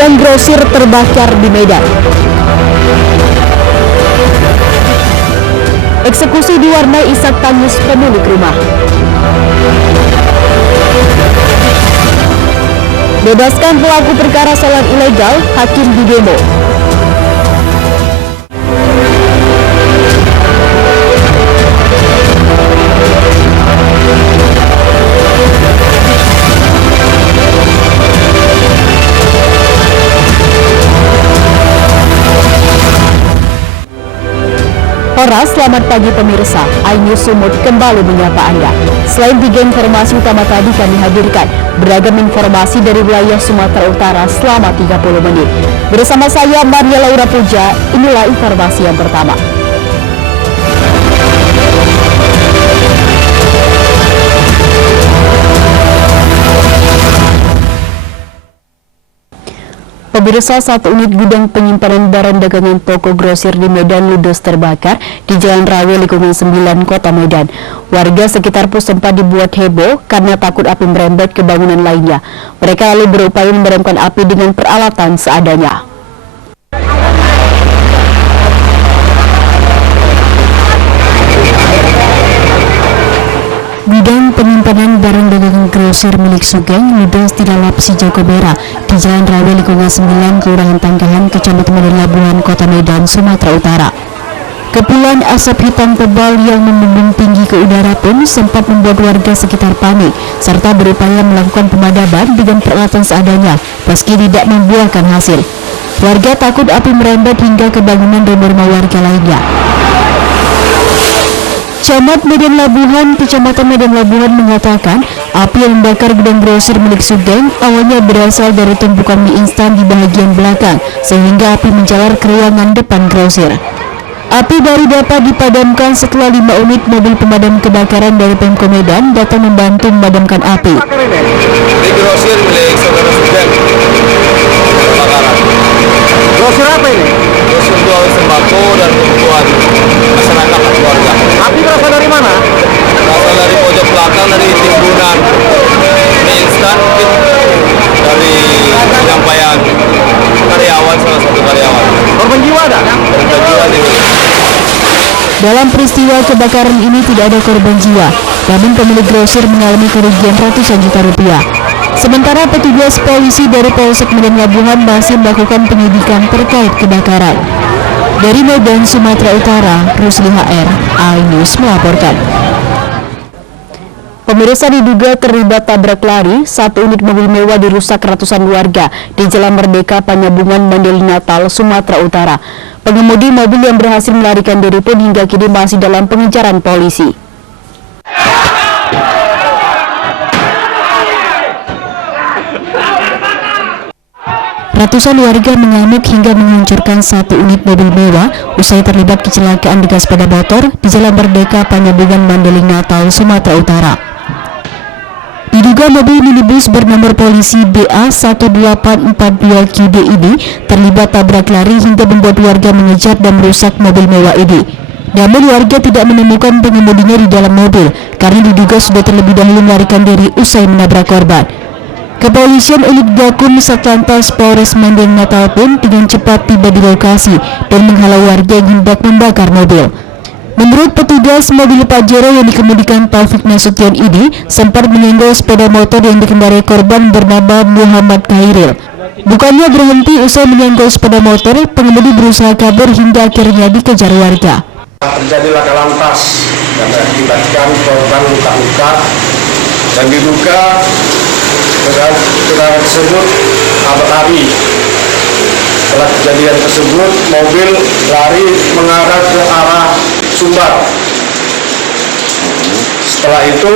Gudang grosir terbakar di Medan. Eksekusi diwarnai isak tangis pemilik rumah. Bebaskan pelaku perkara salat ilegal, hakim di demo. Horas, selamat pagi pemirsa. iNews Sumut kembali menyapa Anda. Selain 3 informasi utama tadi kami hadirkan beragam informasi dari wilayah Sumatera Utara selama 30 menit. Bersama saya Maria Laura Puja, inilah informasi yang pertama. Pemirsa, satu unit gudang penyimpanan barang dagangan toko grosir di Medan ludes terbakar di Jalan Rawe Lingkungan 9, Kota Medan. Warga sekitar pun sempat dibuat heboh karena takut api merembet ke bangunan lainnya. Mereka lalu berupaya memadamkan api dengan peralatan seadanya. Gudang penyimpanan barang dagangan grosir milik Sugeng ludes di dalam si Joko Merah di Jalan Rawe Lingkungan 9, Kelurahan Tanggahan, Kecamatan Medan Labuhan, Kota Medan, Sumatera Utara. Kepulan asap hitam tebal yang membumbung tinggi ke udara pun sempat membuat warga sekitar panik serta berupaya melakukan pemadaman dengan peralatan seadanya meski tidak membuahkan hasil. Warga takut api merembet hingga ke bangunan dan rumah warga lainnya. Camat Medan Labuhan, Kecamatan Medan Labuhan mengatakan api yang membakar gudang grosir milik Sugeng awalnya berasal dari tumpukan mie instan di bagian belakang sehingga api menjalar ke ruangan depan grosir. Api baru dapat dipadamkan setelah 5 unit mobil pemadam kebakaran dari Pemko Medan datang membantu memadamkan api. Ini grosir milik saudara Sugeng. Kebakaran. Grosir apa ini? Grosir jual sembako dan kebutuhan masyarakat dan keluarga. Api berasal dari mana? Berasal dari pojok belakang, dari timbunan mie instan, mungkin dari penyampaian karyawan, salah satu karyawan. Korban jiwa ada? Korban jiwa ini. Dalam peristiwa kebakaran ini tidak ada korban jiwa, namun pemilik grosir mengalami kerugian ratusan juta rupiah. Sementara petugas polisi dari Polsek Medan Labuhan masih melakukan penyidikan terkait kebakaran. Dari Medan, Sumatera Utara, Rusli HR, iNews melaporkan. Pemirsa, diduga terlibat tabrak lari, satu unit mobil mewah dirusak ratusan warga di Jalan Merdeka, Panyabungan, Mandeli Natal, Sumatera Utara. Pengemudi mobil yang berhasil melarikan diri pun hingga kini masih dalam pengejaran polisi. Ratusan warga mengamuk hingga menghancurkan satu unit mobil mewah usai terlibat kecelakaan dengan sepeda motor di Jalan Merdeka, Panyabungan, Mandeli Natal, Sumatera Utara. Diduga mobil minibus bernomor polisi BA1842QD ini terlibat tabrak lari hingga membuat warga mengejar dan merusak mobil mewah ini. Namun warga tidak menemukan pengemudinya di dalam mobil karena diduga sudah terlebih dahulu melarikan diri usai menabrak korban. Kepolisian unit Gakum Satlantas Polres Mandeli Natal pun dengan cepat tiba di lokasi dan menghalau warga yang hendak membakar mobil. Menurut petugas, mobil Pajero yang dikemudikan Taufik Nasution ini sempat menyenggol sepeda motor yang dikendarai korban bernama Muhammad Khairil. Bukannya berhenti usai menyenggol sepeda motor, pengemudi berusaha kabur hingga akhirnya dikejar warga. Terjadi laka lantas dan mengakibatkan korban luka-luka dan diduga kendaraan tersebut lari. Setelah kejadian tersebut, mobil lari mengarah ke arah Sumbar. Setelah itu,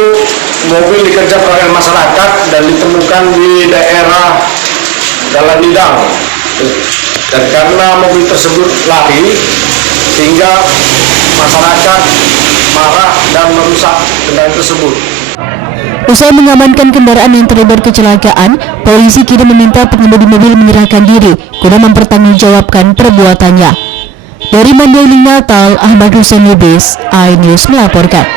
mobil dikejar oleh masyarakat dan ditemukan di daerah Jalan Nidang. Dan karena mobil tersebut lari, sehingga masyarakat marah dan merusak kendaraan tersebut. Usai mengamankan kendaraan yang terlibat kecelakaan, polisi kini meminta pengemudi mobil menyerahkan diri guna mempertanggungjawabkan perbuatannya. Dari Mandeli Natal, Ahmad Hussein Lubis, iNews melaporkan.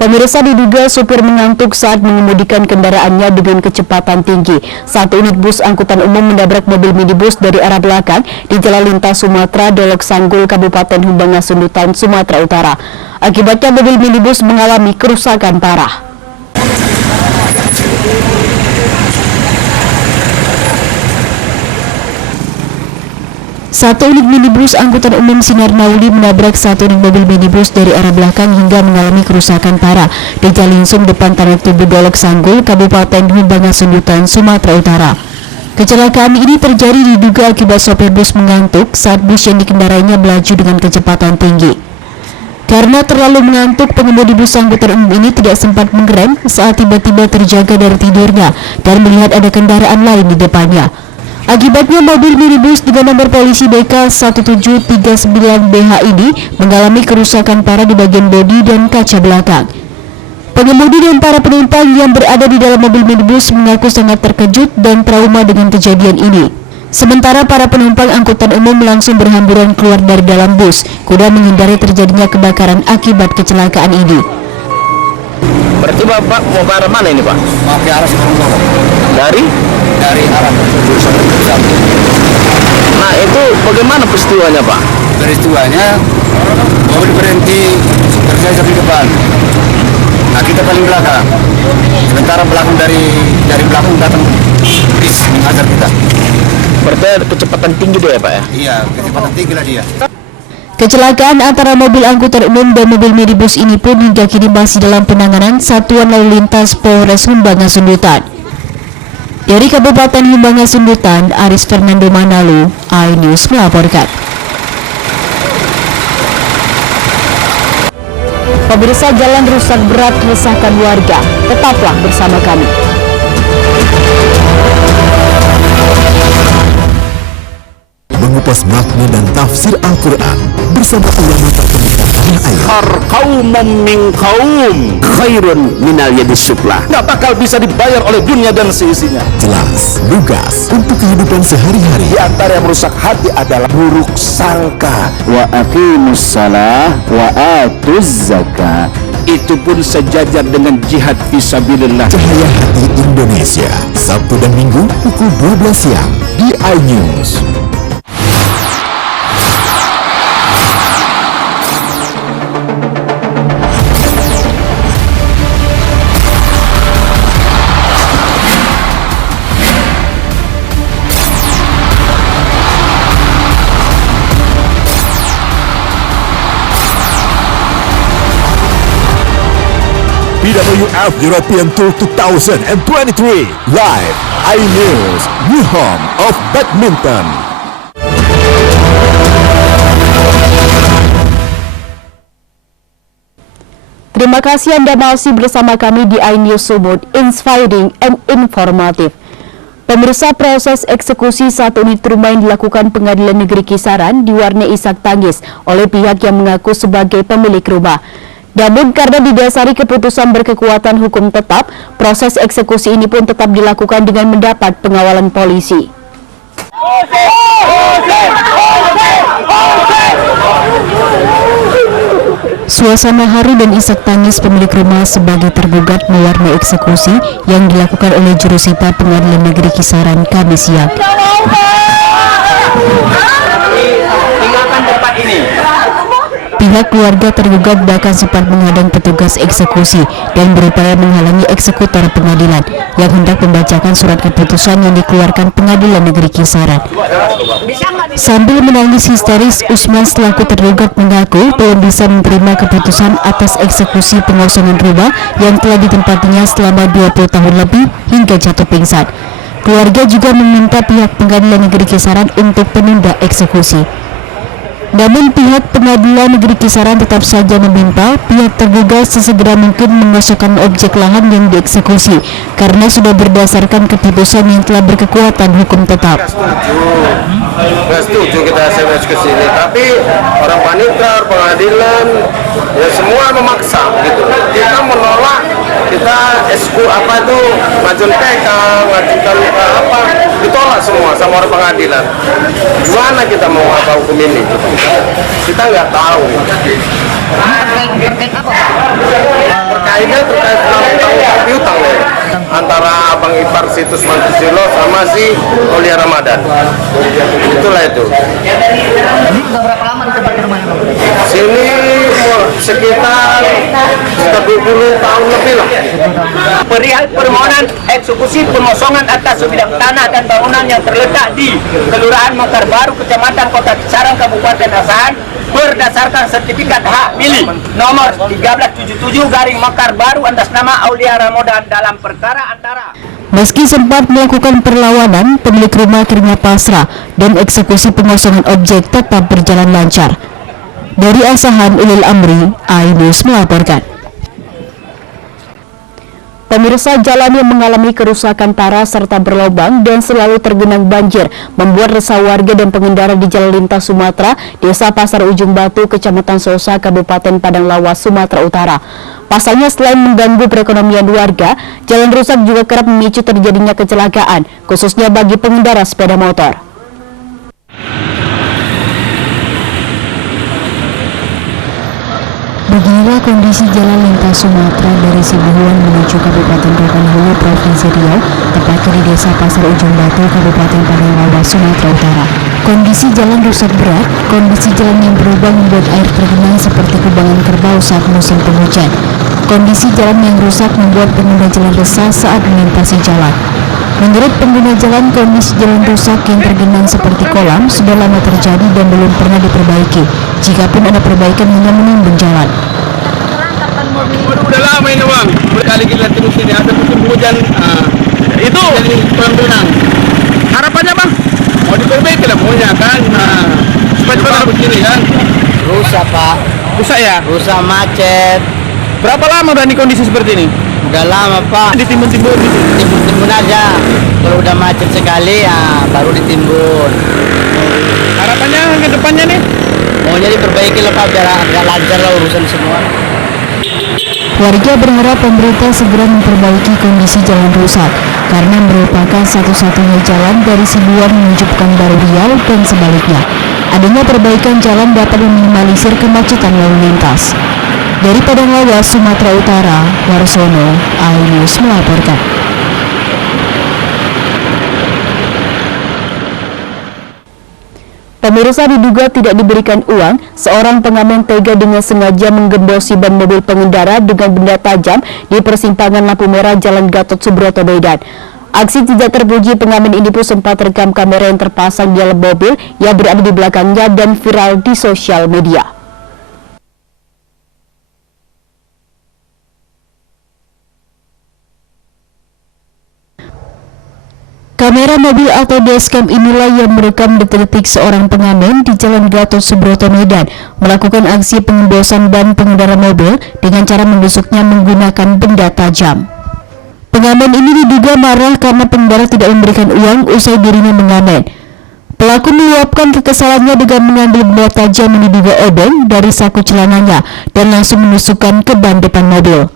Pemirsa, diduga supir mengantuk saat mengemudikan kendaraannya dengan kecepatan tinggi. Satu unit bus angkutan umum menabrak mobil minibus dari arah belakang di Jalan Lintas Sumatera, Dolok Sanggul, Kabupaten Humbanga-Sundutan, Sumatera Utara. Akibatnya mobil minibus mengalami kerusakan parah. Satu unit minibus angkutan umum Sinar Mauli menabrak satu unit mobil minibus dari arah belakang hingga mengalami kerusakan parah di Jalan Linsum depan Taman Tubuh Dolok Sanggul, Kabupaten Humbanga-Sundutan, Sumatera Utara. Kecelakaan ini terjadi diduga akibat sopir bus mengantuk saat bus yang dikendarainya melaju dengan kecepatan tinggi. Karena terlalu mengantuk, pengemudi bus angkutan umum ini tidak sempat mengerem saat tiba-tiba terjaga dari tidurnya dan melihat ada kendaraan lain di depannya. Akibatnya mobil minibus dengan nomor polisi BK 1739BH ini mengalami kerusakan parah di bagian bodi dan kaca belakang. Pengemudi dan para penumpang yang berada di dalam mobil minibus mengaku sangat terkejut dan trauma dengan kejadian ini. Sementara para penumpang angkutan umum langsung berhamburan keluar dari dalam bus guna menghindari terjadinya kebakaran akibat kecelakaan ini. Berarti Bapak mau ke arah mana ini, Pak? Mau ke arah Sorongkolo. Dari arah jurusan Trisakti. Nah, itu bagaimana peristiwanya, Pak? Peristiwanya mobil berhenti, terjadi di depan. Nah, kita paling belakang. Sementara dari belakang datang bis mengajar kita. Berarti ada kecepatan tinggi dia, Pak ya? Iya, kecepatan tinggi lah dia. Kecelakaan antara mobil angkutan umum dan mobil minibus ini pun hingga kini masih dalam penanganan Satuan Lalu Lintas Polres Humbanga-Sundutan. Dari Kabupaten Humbanga-Sundutan, Aris Fernando Manalu, iNews melaporkan. Pemirsa, jalan rusak berat resahkan warga. Tetaplah bersama kami. Mengupas makna dan tafsir Al-Quran bersama ulama terkemuka tanah air. Kaum min kaum khairun minal yadis sufla. Nggak bakal bisa dibayar oleh dunia dan seisinya. Jelas, lugas untuk kehidupan sehari-hari. Di antara yang merusak hati adalah buruk sangka. Wa aqimus salah wa atuz zakah. Itu pun sejajar dengan jihad fisabilillah. Cahaya Hati Indonesia, Sabtu dan Minggu pukul 12 siang di iNews. BWF European Tour 2023 live iNews, new home of badminton. Terima kasih Anda masih bersama kami di iNews Sumut, inspiring and informative. Pemirsa, proses eksekusi satu unit rumah yang dilakukan Pengadilan Negeri Kisaran diwarnai isak tangis oleh pihak yang mengaku sebagai pemilik rumah. Namun karena didasari keputusan berkekuatan hukum tetap, proses eksekusi ini pun tetap dilakukan dengan mendapat pengawalan polisi. Suasana haru dan isak tangis pemilik rumah sebagai tergugat mewarnai eksekusi yang dilakukan oleh jurusita Pengadilan Negeri Kisaran Kamis siang. Tinggalkan tempat ini. Pihak keluarga tergugat bahkan sempat menghadang petugas eksekusi dan berupaya menghalangi eksekutor pengadilan yang hendak membacakan surat keputusan yang dikeluarkan Pengadilan Negeri Kisaran. Sambil menangis histeris, Usman selaku tergugat mengaku belum bisa menerima keputusan atas eksekusi pengosongan rumah yang telah ditempatinya selama 20 tahun lebih hingga jatuh pingsan. Keluarga juga meminta pihak Pengadilan Negeri Kisaran untuk penunda eksekusi. Namun pihak Pengadilan Negeri Kisaran tetap saja meminta pihak tergugat sesegera mungkin mengosongkan objek lahan yang dieksekusi karena sudah berdasarkan keputusan yang telah berkekuatan hukum tetap. Nggak setuju kita SMS ke sini, tapi orang panitia, pengadilan, ya semua memaksa gitu. Kita menolak, kita SQ apa itu, ngajukan PK, ngajukan apa, ditolak semua sama orang pengadilan. Gimana kita mau apa hukum ini? Kita nggak tahu. Terkait apa? Terkaitnya terkait piutang ya, antara Abang Ipar Situs Mantusilo sama si Aulia Ramadan. Itulah itu. Ini udah berapa lama di tempat rumahnya Bang? Sini sekitar 20 tahun lebih lah. Perihal permohonan eksekusi pengosongan atas sebidang tanah dan bangunan yang terletak di Kelurahan Mekar Baru, Kecamatan Kota Kisarang, Kabupaten Asahan, berdasarkan sertifikat hak milik nomor 1377 Mekar Baru atas nama Aulia Ramadan dalam perkara antara. Meski sempat melakukan perlawanan, pemilik rumah akhirnya pasrah dan eksekusi pengosongan objek tetap berjalan lancar. Dari Asahan, Ulil Amri, iNews melaporkan. Pemirsa, jalan yang mengalami kerusakan parah serta berlubang dan selalu tergenang banjir membuat resah warga dan pengendara di Jalan Lintas Sumatera, Desa Pasar Ujung Batu, Kecamatan Sosa, Kabupaten Padang Lawas, Sumatera Utara. Pasalnya, selain mengganggu perekonomian warga, jalan rusak juga kerap memicu terjadinya kecelakaan, khususnya bagi pengendara sepeda motor. Beginilah kondisi jalan lintas Sumatera dari Sibuhuan menuju Kabupaten Rokan Hulu, Provinsi Riau, tepatnya di Desa Pasar Ujung Batu, Kabupaten Padang Lawas, Sumatera Utara. Kondisi jalan rusak berat, kondisi jalan yang berubah membuat air tergenang seperti kubangan kerbau saat musim penghujan. Kondisi jalan yang rusak membuat pengguna jalan resah saat melintasi jalan. Menurut pengguna jalan, kondisi jalan rusak yang tergenang seperti kolam sudah lama terjadi dan belum pernah diperbaiki. Jikapun ada perbaikan hanya menimbun jalan. Udah lama ini bang, berkali kita terus ini ada musim hujan. Itu jadi kolam renang. Harapannya bang, mau diperbaiki lah maunya kan. Supaya cepat begini kan. Rusak Pak, Rusak ya? rusak macet. Berapa lama udah nih kondisi seperti ini? Udah lama Pak, Ditimbun-timbun gitu. timbun aja. Kalau udah macet sekali ya baru ditimbun. Harapannya ke depannya nih? Maunya diperbaiki lah Pak, biar agak lancar lah urusan semua. Warga berharap pemerintah segera memperbaiki kondisi jalan rusak karena merupakan satu-satunya jalan dari Sibuan menuju Pekanbaru Riau dan sebaliknya. Adanya perbaikan jalan dapat meminimalisir kemacetan lalu lintas. Dari Padang Lawas, Sumatera Utara, Warsono, iNews melaporkan. Pemirsa, diduga tidak diberikan uang, seorang pengamen tega dengan sengaja menggembosi ban mobil pengendara dengan benda tajam di persimpangan lampu merah Jalan Gatot Subroto, Medan. Aksi tidak terpuji pengamen ini pun sempat terekam kamera yang terpasang di dalam mobil yang berada di belakangnya dan viral di sosial media. Kamera mobil atau dashcam inilah yang merekam detik-detik seorang pengamen di Jalan Gatot Subroto, Medan melakukan aksi pengembosan ban pengendara mobil dengan cara menusuknya menggunakan benda tajam. Pengamen ini diduga marah karena pengendara tidak memberikan uang usai dirinya mengamen. Pelaku meluapkan kekesalannya dengan mengambil benda tajam yang diduga obeng dari saku celananya dan langsung menusukkan ke ban depan mobil.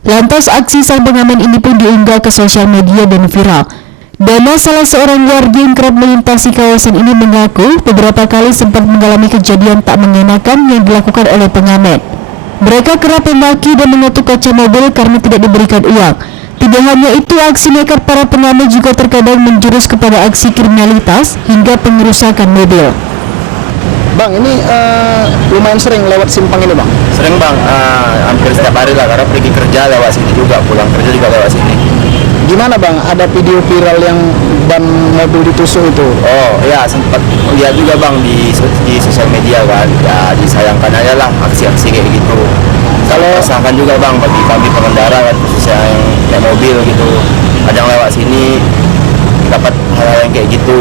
Lantas aksi sang pengamen ini pun diunggah ke sosial media dan viral. Dana, salah seorang warga yang kerap melintasi kawasan ini, mengaku beberapa kali sempat mengalami kejadian tak mengenakan yang dilakukan oleh pengamen. Mereka kerap memaki dan mengetuk kaca mobil karena tidak diberikan uang. Tidak hanya itu, aksi nekat para pengamen juga terkadang menjurus kepada aksi kriminalitas hingga pengerusakan mobil. Bang, ini lumayan sering lewat simpang ini bang? Sering bang, hampir setiap hari lah karena pergi kerja lewat sini juga, pulang kerja juga lewat sini. Gimana bang, ada video viral yang ban mobil ditusuk itu? Oh ya, sempat lihat juga bang di sosial media kan. Ya disayangkan aja lah aksi-aksi kayak gitu. Kalau sayangkan juga bang bagi kami pengendara kan, khususnya yang naik mobil gitu. Kadang lewat sini dapat hal yang kayak gitu.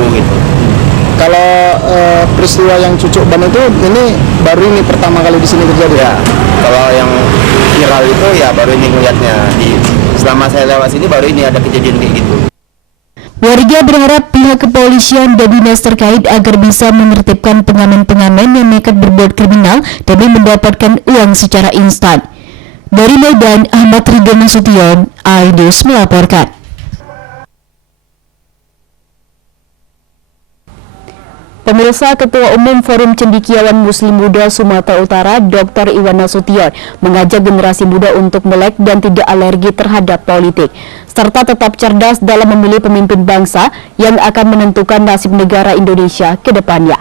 Kalau peristiwa yang cucuk ban itu, ini baru ini pertama kali di sini terjadi ya? Kalau yang viral itu ya baru ini ngeliatnya. Selama saya lewat sini baru ini ada kejadian kayak gitu. Warga berharap pihak kepolisian dan dinas terkait agar bisa menertibkan pengamen-pengamen yang nekat berbuat kriminal demi mendapatkan uang secara instan. Dari Medan, Ahmad Ridho Nasution, iNews melaporkan. Pemirsa, Ketua Umum Forum Cendekiawan Muslim Muda Sumatera Utara, Dr. Iwan Nasution, mengajak generasi muda untuk melek dan tidak alergi terhadap politik, serta tetap cerdas dalam memilih pemimpin bangsa yang akan menentukan nasib negara Indonesia ke depannya.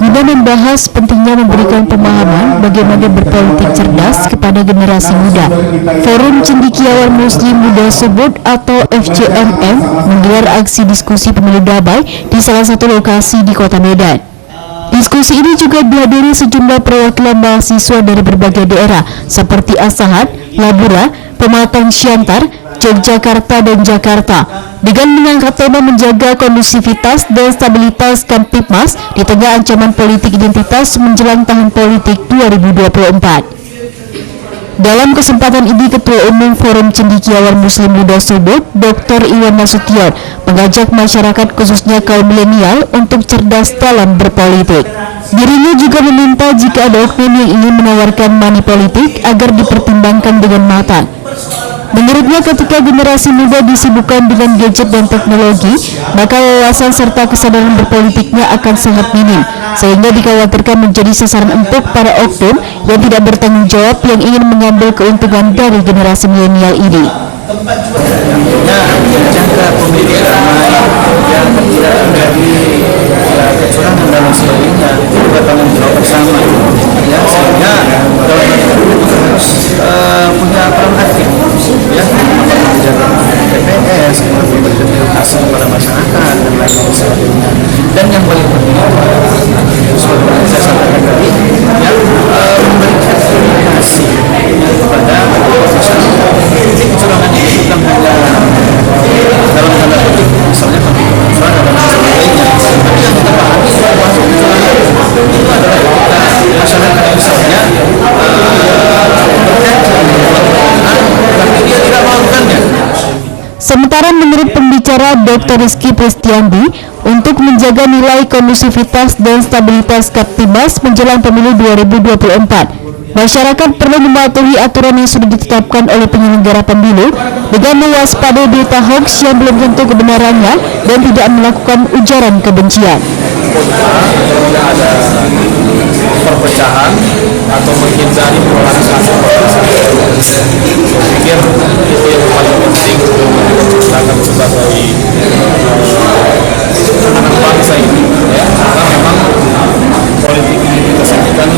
Guna membahas pentingnya memberikan pemahaman bagaimana berpolitik cerdas kepada generasi muda, Forum Cendekiawan Muslim Muda Subud atau FCMM menggelar aksi diskusi pemilu damai di salah satu lokasi di Kota Medan. Diskusi ini juga dihadiri sejumlah perwakilan mahasiswa dari berbagai daerah seperti Asahan, Labura, Pematang Siantar, Yogyakarta dan Jakarta, dengan mengangkat tema menjaga kondusivitas dan stabilitas Kamtibmas di tengah ancaman politik identitas menjelang tahun politik 2024. Dalam kesempatan ini, Ketua Umum Forum Cendekiawan Muslim Muda Subud, Dr. Iwan Nasution, mengajak masyarakat khususnya kaum milenial untuk cerdas dalam berpolitik. Dirinya juga meminta jika ada oknum yang ingin menawarkan money politik agar dipertimbangkan dengan matang. Menurutnya, ketika generasi muda disibukkan dengan gadget dan teknologi, maka wawasan serta kesadaran berpolitiknya akan sangat minim, sehingga dikhawatirkan menjadi sasaran empuk para oknum yang tidak bertanggung jawab yang ingin mengambil keuntungan dari generasi milenial ini. Menjaga pemilu damai yang tidak terjadi kecurangan dan lain sebagainya, itu juga tanggung jawab bersama. Ya, sehingga kita harus punya peran aktif, ya, menjaga TPS, memberikan edukasi kepada masyarakat dan lain sebagainya. Dan yang paling penting, seperti yang saya sampaikan tadi, ya, memberikan edukasi kepada masyarakat. Kecurangan itu bukan hanya dalam tanda petik, misalnya kecurangan dan lain sebagainya. Tapi yang kita pahami bahwa kecurangan itu adalah ketika masyarakat misalnya tapi dia tidak melakukannya. Sementara menurut pembicara Dr. Rizky Pristiandi, untuk menjaga nilai kondusivitas dan stabilitas Kamtibmas menjelang pemilu 2024, masyarakat perlu mematuhi aturan yang sudah ditetapkan oleh penyelenggara pemilu dengan mewaspadai berita hoax yang belum tentu kebenarannya dan tidak melakukan ujaran kebencian. Ada perpecahan atau menghindari polarisasi. Saya pikir itu yang paling penting untuk kita sebagai anak bangsa ini, ya, karena memang politik ini kita saksikan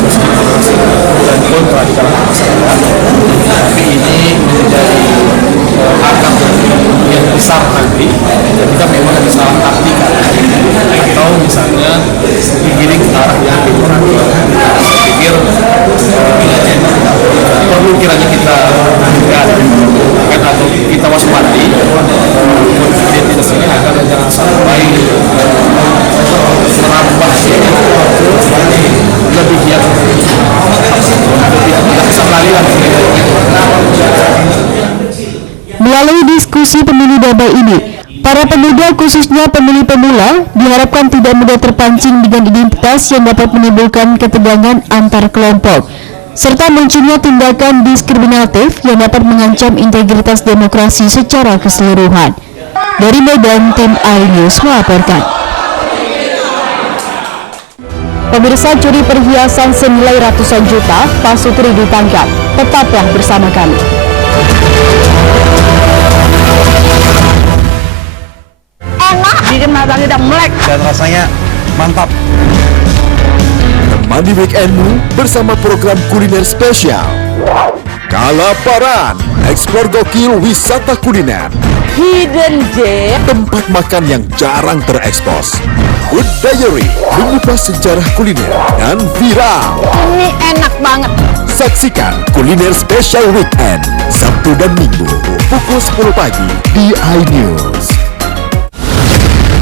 meskipun masih dan kontra di kalangan masyarakat, tapi ini menjadi akan yang besar nanti ketika memang ada salah taktika atau misalnya digiring ke arah yang demokrasi. Saya pikir perlu kiranya kita kan atau kita waspadai identitas ini agar jangan sampai merambah lebih yang tidak bisa melalikan. Melalui diskusi pemilu damai ini, para pemuda khususnya pemilih pemula diharapkan tidak mudah terpancing dengan identitas yang dapat menimbulkan ketegangan antar kelompok, serta munculnya tindakan diskriminatif yang dapat mengancam integritas demokrasi secara keseluruhan. Dari Medan, tim iNews melaporkan. Pemirsa, curi perhiasan senilai ratusan juta, Pak Sutri ditangkap. Tetaplah bersama kami. Enak, bikin mata kita melek Dan rasanya mantap. Temani weekendmu bersama program kuliner spesial. Kalaparan, eksplor gokil wisata kuliner. hidden gem. Tempat makan yang jarang terekspos. Food Diary, mengupas sejarah kuliner dan viral. Ini enak banget. Saksikan kuliner spesial weekend, Sabtu dan Minggu, pukul 10 pagi di iNews.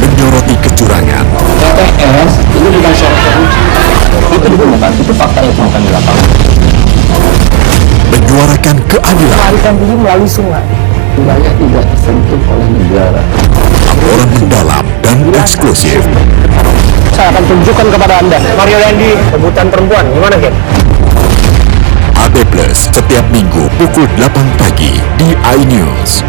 Menyoroti kecurangan. TPS ini bukan syarat teruji. Itu digunakan, itu fakta yang ditemukan di lapangan. Menyuarakan keadilan. Melarikan diri melalui sungai. Wilayah tidak tersentuh oleh negara. Laporan mendalam dan eksklusif. Saya akan tunjukkan kepada Anda. Mario Dandi, rebutan perempuan, gimana Ken? AB Plus setiap minggu pukul 8 pagi di iNews.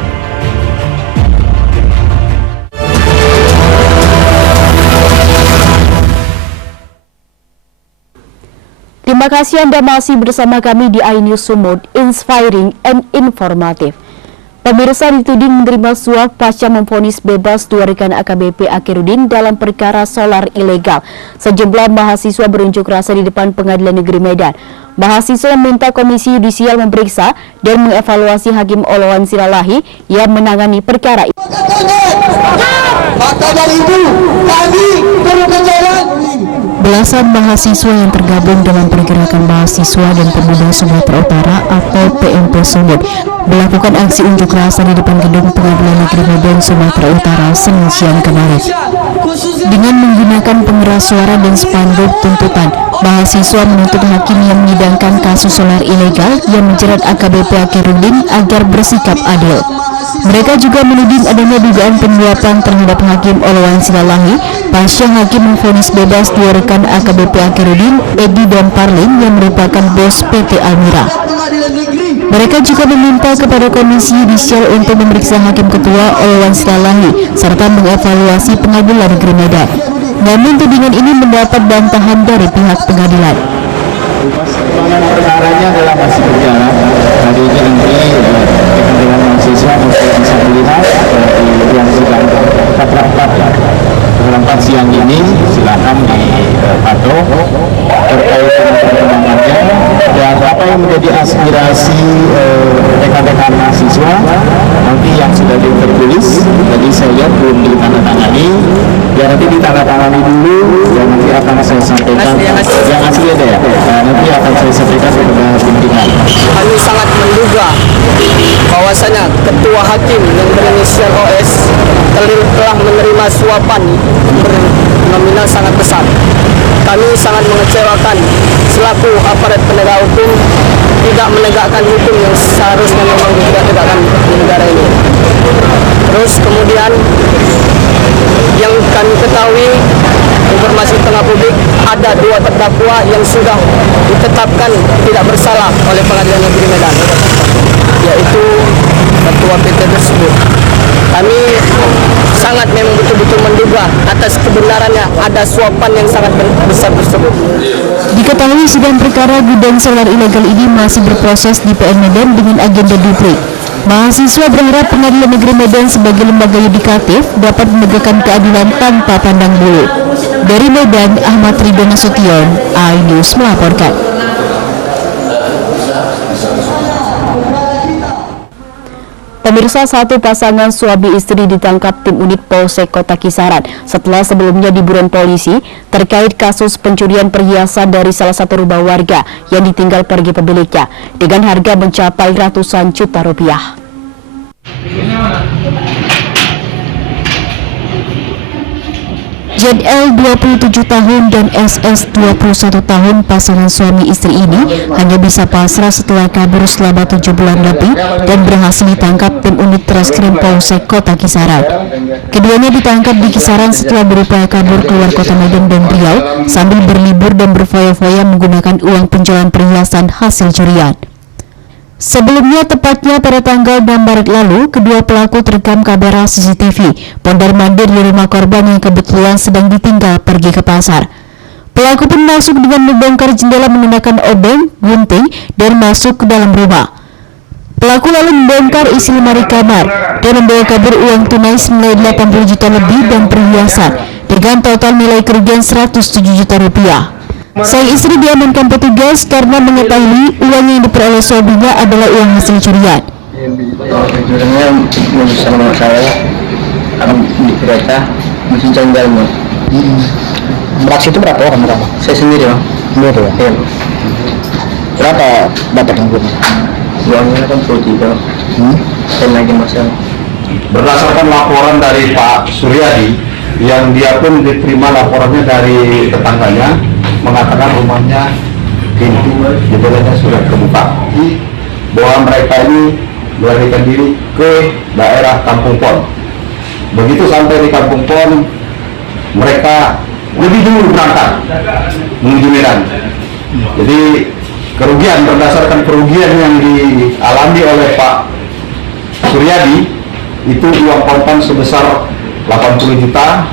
Terima kasih Anda masih bersama kami di iNews Sumut, inspiring and informative. Pemirsa dituding menerima suap pasca memvonis bebas 2 rekan AKBP Akhirudin dalam perkara solar ilegal. Sejumlah mahasiswa berunjuk rasa di depan Pengadilan Negeri Medan. Mahasiswa meminta Komisi Yudisial memeriksa dan mengevaluasi Hakim Oloan Silalahi yang menangani perkara itu. Maka dari itu, kami turun jalan. Belasan mahasiswa yang tergabung dalam Pergerakan Mahasiswa dan Pemuda Sumatera Utara atau PMP Sumut melakukan aksi unjuk rasa di depan gedung Pengadilan Negeri Medan Sumatera Utara Senin siang kemarin. Dengan menggunakan pengeras suara dan spanduk tuntutan, mahasiswa menuntut hakim yang menyidangkan kasus solar ilegal yang menjerat AKBP Akhirudin agar bersikap adil. Mereka juga menuding adanya dugaan penyuapan terhadap Hakim Oloan Silalahi pasca hakim memvonis bebas 2 rekan AKBP Akhirudin, Edi dan Parlin yang merupakan bos PT Almira. Mereka juga meminta kepada Komisi Yudisial untuk memeriksa Hakim Ketua Oloan Silalahi serta mengevaluasi Pengadilan Negeri Medan. Namun tudingan ini mendapat bantahan dari pihak pengadilan. Perkaranya adalah masih berjalan. Hari ini dengan mahasiswa untuk bisa melihat yang sudah rapat dalam siang ini, silakan dipantau terkait dengan perkembangannya dan apa yang menjadi aspirasi rekan-rekan mahasiswa nanti yang sudah tertulis. Jadi saya lihat belum ditandatangani, ya nanti ditandatangani dulu dan nanti akan saya sampaikan yang asli ada ya. Nanti akan saya sampaikan kepada pimpinan. Kami sangat menduga bahwasanya Ketua Hakim yang berinisial OS telah menerima suapan bernominal sangat besar. Kami sangat mengecewakan selaku aparat penegak hukum tidak menegakkan hukum yang seharusnya memang tidak tegakkan di negara ini. Terus kemudian yang kami ketahui, informasi tengah publik, ada 2 terdakwa yang sudah ditetapkan tidak bersalah oleh Pengadilan Negeri Medan, yaitu ketua PT tersebut. Kami sangat memang betul-betul menduga atas kebenarannya ada suapan yang sangat besar tersebut. Diketahui sidang perkara gudang solar ilegal ini masih berproses di PN Medan dengan agenda duplik. Mahasiswa berharap Pengadilan Negeri Medan sebagai lembaga yudikatif dapat menegakkan keadilan tanpa pandang bulu. Dari Medan, Ahmad Ridho Nasution, iNews melaporkan. Pemirsa, satu pasangan suami istri ditangkap tim unit Polsek Kota Kisaran setelah sebelumnya diburon polisi terkait kasus pencurian perhiasan dari salah satu rumah warga yang ditinggal pergi pemiliknya dengan harga mencapai ratusan juta rupiah. ZL 27 tahun dan SS 21 tahun pasangan suami istri ini hanya bisa pasrah setelah kabur selama 7 bulan lebih dan berhasil ditangkap tim unit Treskrim Polsek Kota Kisaran. Keduanya ditangkap di Kisaran setelah berupaya kabur keluar kota Medan dan Riau sambil berlibur dan berfoya-foya menggunakan uang penjualan perhiasan hasil curian. Sebelumnya, tepatnya pada tanggal 6 Maret lalu, kedua pelaku terekam kamera CCTV mondar-mandir di rumah korban yang kebetulan sedang ditinggal pergi ke pasar. Pelaku pun masuk dengan membongkar jendela menggunakan obeng, gunting, dan masuk ke dalam rumah. Pelaku lalu membongkar isi lemari kamar dan membawa kabur uang tunai senilai 80 juta lebih dan perhiasan dengan total nilai kerugian 107 juta rupiah. Sang istri diamankan petugas karena mengetahui uang yang diperoleh suaminya adalah uang hasil curian. Sebenarnya sama saya di kereta mesin cendal mas. Beraksi itu berapa orang berapa? Saya sendiri mas. Sendiri ya? Iya. Berapa dapat yang belum? Uangnya kan 23. Dan lagi masalah. Berdasarkan laporan dari Pak Suryadi yang dia pun diterima laporannya dari tetangganya mengatakan rumahnya pintu jendelanya sudah kebuka bahwa mereka ini melarikan diri ke daerah Kampung Pon. Begitu sampai di Kampung Pon, mereka lebih dulu berangkat menuju Medan. Jadi kerugian berdasarkan kerugian yang dialami oleh Pak Suryadi itu uang kontan sebesar 80 juta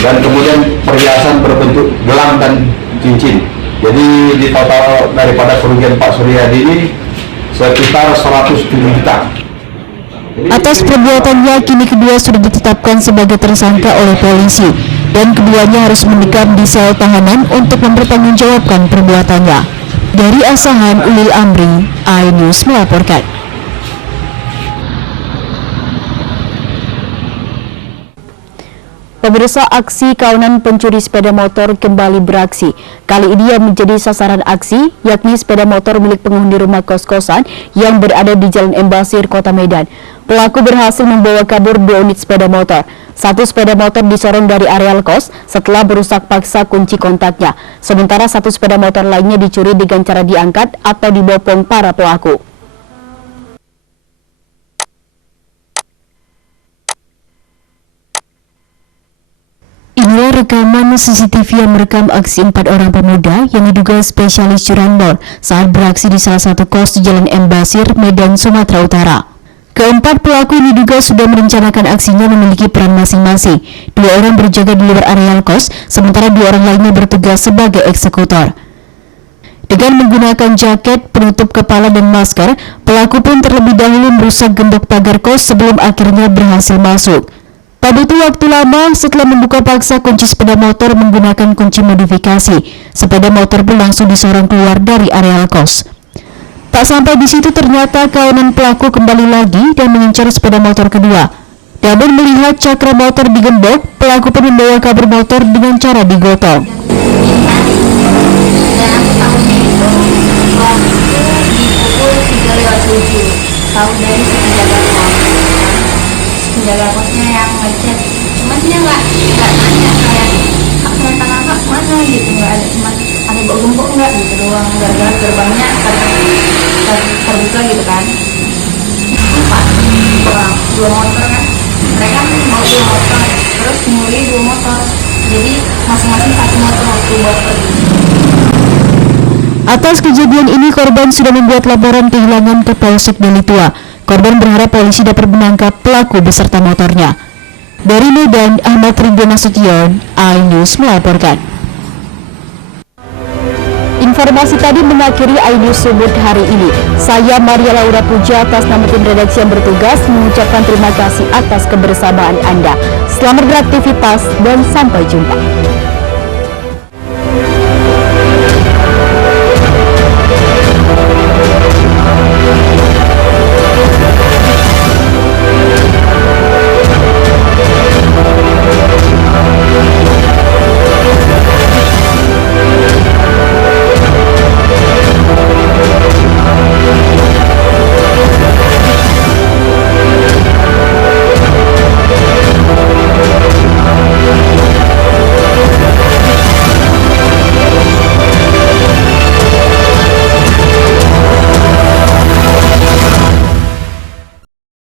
dan kemudian perhiasan berbentuk gelang dan cincin. Jadi di total daripada kerugian Pak Suryadi ini sekitar 107 juta. Atas perbuatannya, kini kedua sudah ditetapkan sebagai tersangka oleh polisi dan keduanya harus mendekam di sel tahanan untuk mempertanggungjawabkan perbuatannya. Dari Asahan, Ulil Amri, iNews melaporkan. Pemirsa, aksi kawanan pencuri sepeda motor kembali beraksi. Kali ini yang menjadi sasaran aksi yakni sepeda motor milik penghuni rumah kos-kosan yang berada di Jalan Embasir, Kota Medan. Pelaku berhasil membawa kabur 2 unit sepeda motor. 1 sepeda motor disorong dari areal kos setelah berusak paksa kunci kontaknya. Sementara 1 sepeda motor lainnya dicuri dengan cara diangkat atau dibopong para pelaku. Inilah rekaman CCTV yang merekam aksi 4 orang pemuda yang diduga spesialis curanmor saat beraksi di salah satu kos di Jalan Embasir, Medan, Sumatera Utara. Keempat pelaku yang diduga sudah merencanakan aksinya memiliki peran masing-masing. 2 orang berjaga di luar areal kos, sementara 2 orang lainnya bertugas sebagai eksekutor. Dengan menggunakan jaket, penutup kepala dan masker, pelaku pun terlebih dahulu merusak gembok pagar kos sebelum akhirnya berhasil masuk. Tak butuh waktu lama, setelah membuka paksa kunci sepeda motor menggunakan kunci modifikasi, sepeda motor pun langsung disorong keluar dari areal kos. Tak sampai di situ, ternyata kawanan pelaku kembali lagi dan mengincar sepeda motor kedua. Namun melihat cakra motor digembok, pelaku pun membawa kabur motor dengan cara digotong. Tahu dari penjaga kosnya yang ngechat, cuman dia nggak nanya kayak kereta kakak mana gitu, nggak ada, cuma ada gembok nggak gitu doang, gara-gara gerbangnya terbuka gitu kan. Empat orang, 2 motor kan, mereka mau 2 motor, terus nyuri 2 motor, jadi masing-masing 1 motor waktu buat pergi. Atas kejadian ini, korban sudah membuat laporan kehilangan ke Polsek Delitua. Korban berharap polisi dapat menangkap pelaku beserta motornya. Dari Medan, Ahmad Ridwan Nasution, iNews melaporkan. Informasi tadi mengakhiri iNews Subuh hari ini. Saya Maria Laura Puja atas nama tim redaksi yang bertugas mengucapkan terima kasih atas kebersamaan Anda. Selamat beraktivitas dan sampai jumpa.